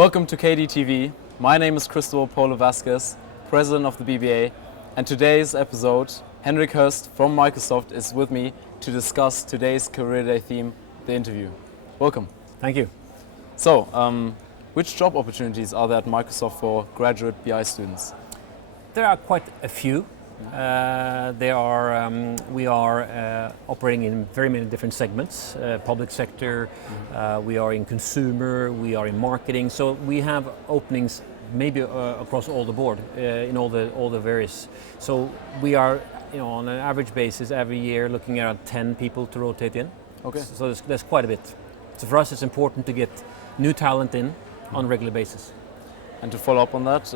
Welcome to KDTV. My name is Cristobal president of the BBA, and today's episode, Henrik Høst from Microsoft is with me to discuss today's Career Day theme, the interview. Welcome. Thank you. So, which job opportunities are there at Microsoft for graduate BI students? There are quite a few. We are operating in very many different segments, public sector, we are in consumer, we are in marketing, so we have openings maybe across all the board, in all the various. So we are, on an average basis every year looking at 10 people to rotate in. Okay. So there's quite a bit. So for us it's important to get new talent in on a regular basis. And to follow up on that,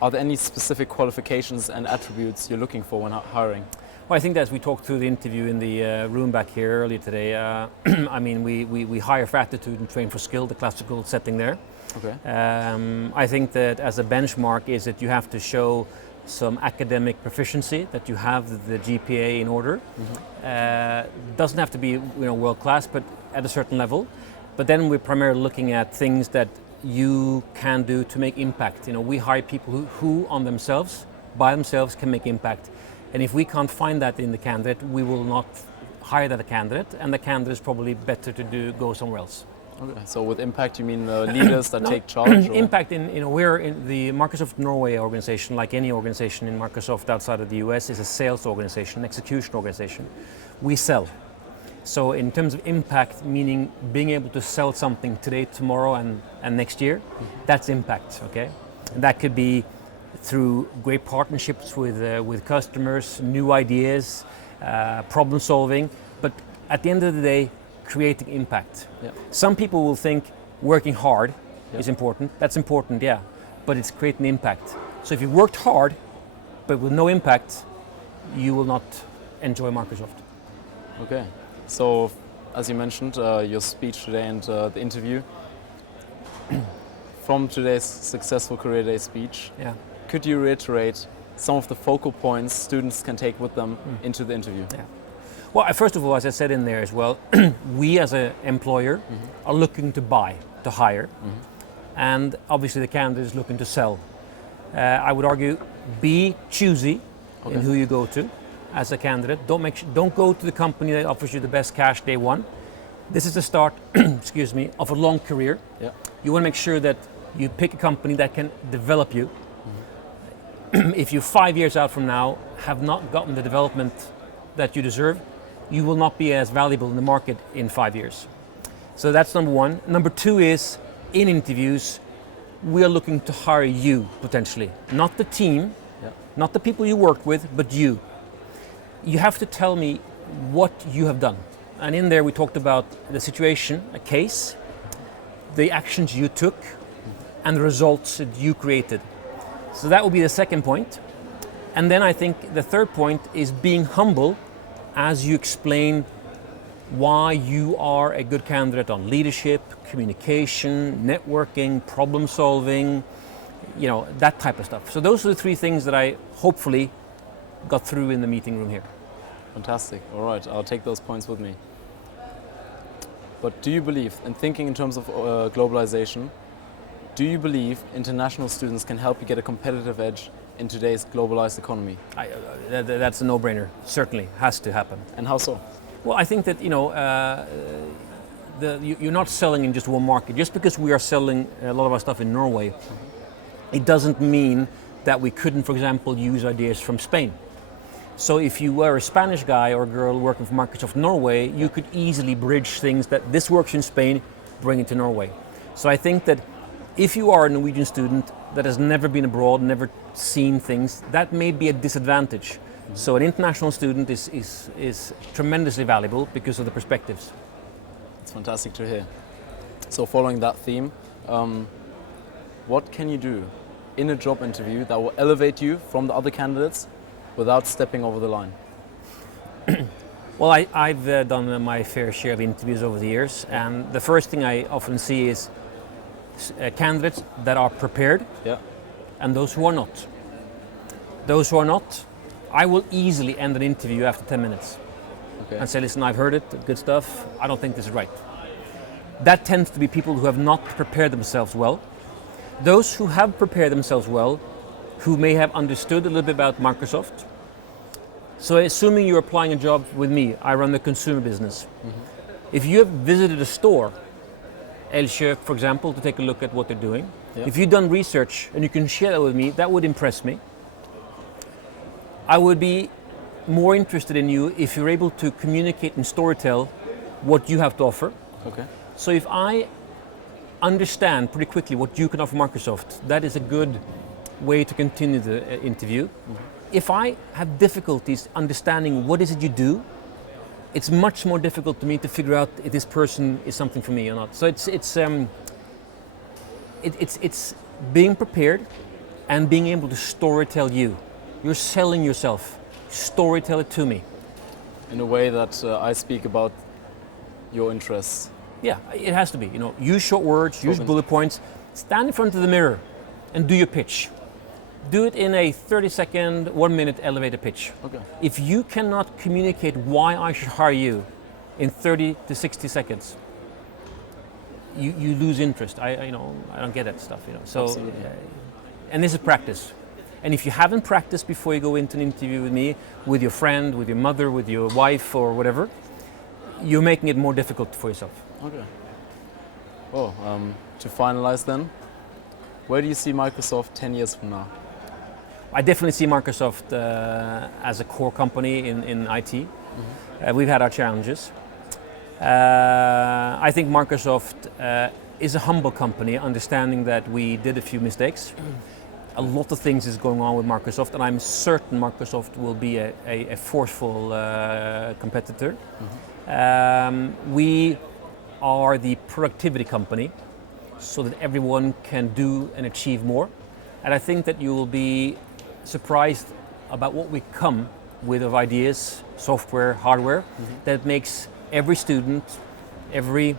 are there any specific qualifications and attributes you're looking for when hiring? Well, I think that as we talked through the interview in the room back here earlier today, I mean, we hire for attitude and train for skill, the classical setting there. Okay. I think that as a benchmark is that you have to show some academic proficiency, that you have the GPA in order. Doesn't have to be world class, but at a certain level. But then we're primarily looking at things that you can do to make impact. We hire people who on themselves, by themselves, can make impact. And if we can't find that in the candidate, we will not hire that candidate, and the candidate is probably better to go somewhere else. Okay. So with impact, you mean leaders that take charge? Or? Impact we're in the Microsoft Norway organization, like any organization in Microsoft outside of the US, is a sales organization, execution organization. We sell. So in terms of impact, meaning being able to sell something today, tomorrow, and next year, that's impact, okay? And that could be through great partnerships with customers, new ideas, problem solving, but at the end of the day, creating impact. Yeah. Some people will think working hard is important. That's important, yeah, but it's creating impact. So if you worked hard, but with no impact, you will not enjoy Microsoft. Okay. So, as you mentioned, your speech today and the interview, from today's successful Career Day speech, could you reiterate some of the focal points students can take with them into the interview? Yeah. Well, first of all, as I said in there as well, we as an employer are looking to buy, to hire, and obviously the candidate is looking to sell. I would argue, be choosy in who you go to. As a candidate, don't go to the company that offers you the best cash day one. This is the start, excuse me, of a long career. Yeah. You want to make sure that you pick a company that can develop you. If you 5 years out from now have not gotten the development that you deserve, you will not be as valuable in the market in 5 years. So that's number one. Number two is, in interviews, we are looking to hire you potentially, not the team, not the people you worked with, but you. You have to tell me what you have done. And in there we talked about the situation, a case, the actions you took, and the results that you created. So that will be the second point. And then I think the third point is being humble as you explain why you are a good candidate on leadership, communication, networking, problem solving, that type of stuff. So those are the three things that I hopefully got through in the meeting room here. Fantastic. All right, I'll take those points with me. But do you believe, in thinking in terms of globalization, do you believe international students can help you get a competitive edge in today's globalized economy? That's a no-brainer. Certainly has to happen. And how so? Well, I think that you're not selling in just one market. Just because we are selling a lot of our stuff in Norway, it doesn't mean that we couldn't, for example, use ideas from Spain. So if you were a Spanish guy or girl working for Microsoft Norway, you could easily bridge things that this works in Spain, bring it to Norway. So I think that if you are a Norwegian student that has never been abroad, never seen things, that may be a disadvantage. So an international student is tremendously valuable because of the perspectives. It's fantastic to hear. So following that theme, what can you do in a job interview that will elevate you from the other candidates without stepping over the line? Well, I've done my fair share of interviews over the years, and the first thing I often see is candidates that are prepared and those who are not. Those who are not, I will easily end an interview after 10 minutes and say, listen, I've heard it, good stuff, I don't think this is right. that tends to be people who have not prepared themselves well. Those who have prepared themselves well, who may have understood a little bit about Microsoft. So assuming you're applying a job with me, I run the consumer business. If you have visited a store, Elkjøp, for example, to take a look at what they're doing, if you've done research and you can share that with me, that would impress me. I would be more interested in you if you're able to communicate and storytell what you have to offer. Okay. So if I understand pretty quickly what you can offer Microsoft, that is a good way to continue the interview. If I have difficulties understanding what is it you do, it's much more difficult to me to figure out if this person is something for me or not. So it's being prepared and being able to storytell you. You're selling yourself. Storytell it to me. In a way that I speak about your interests. Yeah, it has to be. Use short words, use bullet points. Stand in front of the mirror and do your pitch. Do it in a 30-second, 1-minute elevator pitch. Okay. If you cannot communicate why I should hire you in 30 to 60 seconds, you lose interest. I don't get that stuff. So, and this is practice. And if you haven't practiced before you go into an interview with me, with your friend, with your mother, with your wife, or whatever, you're making it more difficult for yourself. Okay. Well, to finalize then, where do you see Microsoft 10 years from now? I definitely see Microsoft as a core company in IT. We've had our challenges. I think Microsoft is a humble company, understanding that we did a few mistakes. A lot of things is going on with Microsoft, and I'm certain Microsoft will be a forceful competitor. We are the productivity company, so that everyone can do and achieve more. And I think that you will be surprised about what we come with of ideas, software, hardware, that makes every student, every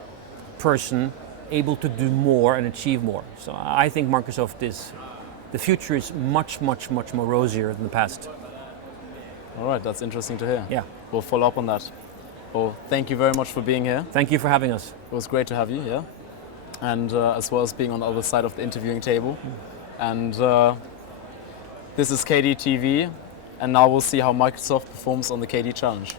person able to do more and achieve more. So I think the future is much, much, much more rosier than the past. All right, that's interesting to hear. Yeah. We'll follow up on that. Well, thank you very much for being here. Thank you for having us. It was great to have you, yeah. And as well as being on the other side of the interviewing table. And this is KDTV, and now we'll see how Microsoft performs on the KD Challenge.